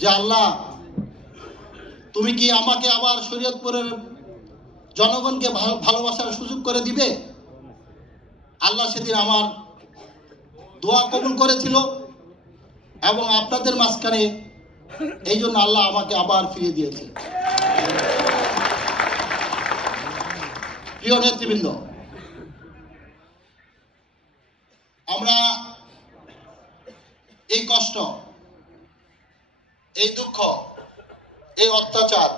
যে আল্লাহ তুমি কি আমাকে আবার শরীয়তপুরের জনগণকে ভালোবাসার সুযোগ করে দিবে। আল্লাহ সেদিন আমার দোয়া কবুল করেছিল এবং আপনাদের মাঝখানে এই জন্য আল্লাহ আমাকে আবার ফিরিয়ে দিয়েছে। প্রিয় নেতৃবৃন্দ, আমরা এই কষ্ট, এই দুঃখ, এই অত্যাচার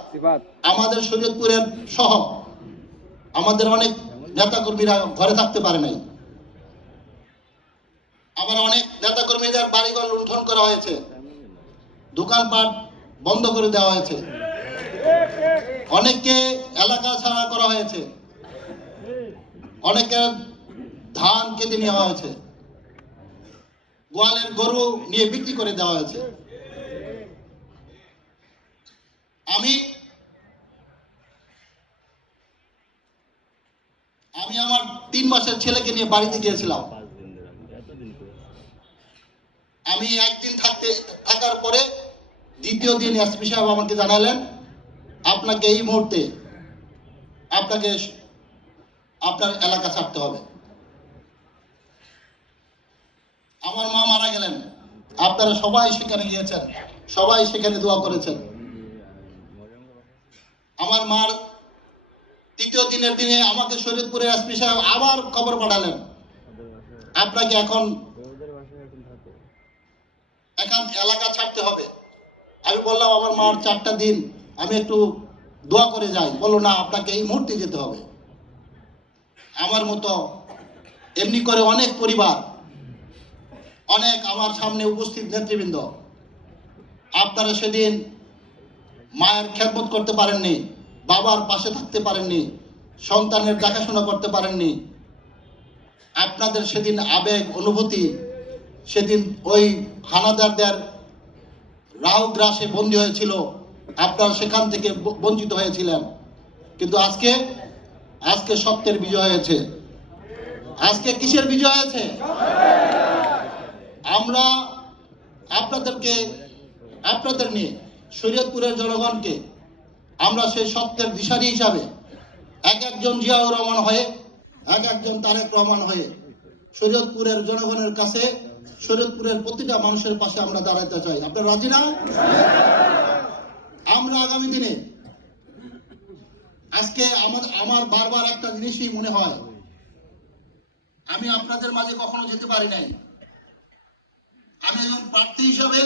আমাদের শরীয়তপুরের সহ আমাদের অনেক নেতাকর্মীরা ঘরে থাকতে পারে নাই। আবার অনেক নেতাকর্মীদের বাড়িঘর লুণ্ঠন করা হয়েছে, দোকানপাট বন্ধ করে দেওয়া হয়েছে, অনেককে এলাকা ছাড়া করা হয়েছে, অনেকের ধান কেটে নেওয়া হয়েছে, গোয়ালের গরু নিয়ে বিক্রি করে দেওয়া হয়েছে। আমি আমার 3 মাসের ছেলেকে নিয়ে বাড়িতে গিয়েছিলাম। আমি একদিন থাকার পরে দ্বিতীয় দিন এসপি সাহেব আমাকে জানালেন আপনাকে এই মুহূর্তে আপনাকে আপনার এলাকা ছাড়তে হবে। আমার মা মারা গেলেন, আপনারা সবাই সেখানে গিয়েছেন, সবাই সেখানে দোয়া করেছেন। আমার মার তৃতীয় দিনের দিনে আমাকে শরীয়তপুরের এসপি সাহেব আবার খবর পাঠালেন আপনাকে এখন এলাকা ছাড়তে হবে। আমি বললাম আমার মার 4টা দিন আমি একটু দোয়া করে যাই। বললো না, আপনাকে এই মুহূর্তে যেতে হবে। আমার মতো এমনি করে অনেক পরিবার, অনেক আমার সামনে উপস্থিত নেতৃবৃন্দ, আপনারা সেদিন মায়ের খেদমত করতে পারেননি, বাবার পাশে থাকতে পারেননি, সন্তানের দেখাশোনা করতে পারেননি। আপনাদের সেদিন আবেগ অনুভূতি, সেদিন ওই হানাদারদের রাহু গ্রাসে বন্দী হয়েছিল, আপনারা সেখান থেকে বঞ্চিত হয়েছিলেন। কিন্তু আজকে সত্যের বিজয় হয়েছে। আজকে কিসের বিজয় হয়েছে? আমরা আপনাদের নিয়ে শরীয়তপুরের জনগণকে আমরা সেই সত্যের দিশারি হিসাবে একজন জিয়াউর রহমান হয়ে, একজন তারেক রহমান হয়ে শরীয়তপুরের জনগণের কাছে, শরীয়তপুরের প্রতিটা মানুষের পাশে আমরা দাঁড়াতে চাই। আপনারা রাজি না? আমরা আগামী দিনে আজকে আমার বারবার একটা জিনিসই মনে হয়, আমি আপনাদের মাঝে কখনো যেতে পারি নাই। আমি একজন প্রার্থী হিসাবে